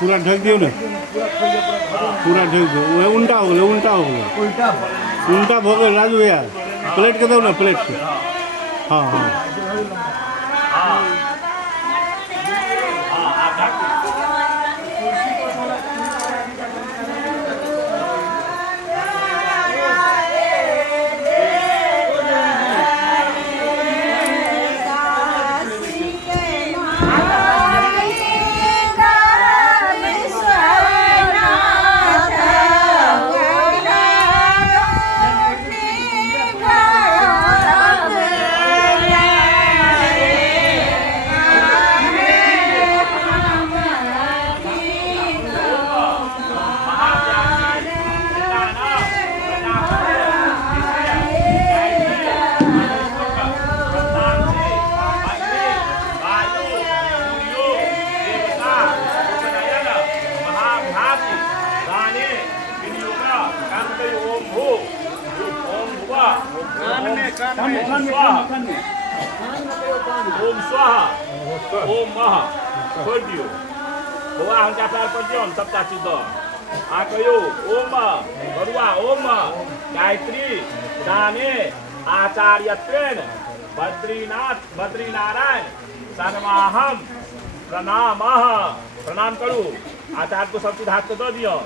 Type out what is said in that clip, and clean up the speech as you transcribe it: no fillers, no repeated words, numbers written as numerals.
पूरा ढक दियो ना, पूरा ढक दो। वो उल्टा हो गया, उल्टा हो गया, उल्टा हो गया राजू यार। प्लेट के दो ना, प्लेट से। हाँ हाँ ओम स्वाहा ओम महा खोल दियो हुआ हमका पैर पर दियो सप्ताह चिद आ कयो ओम बरुआ ओम गायत्री दाने आचार्यत्वेन बद्रीनाथ बद्रीनारायण सन्माहम प्रणाम प्रणाम करू आचार्य को सब चीज हाथ को दो दियो।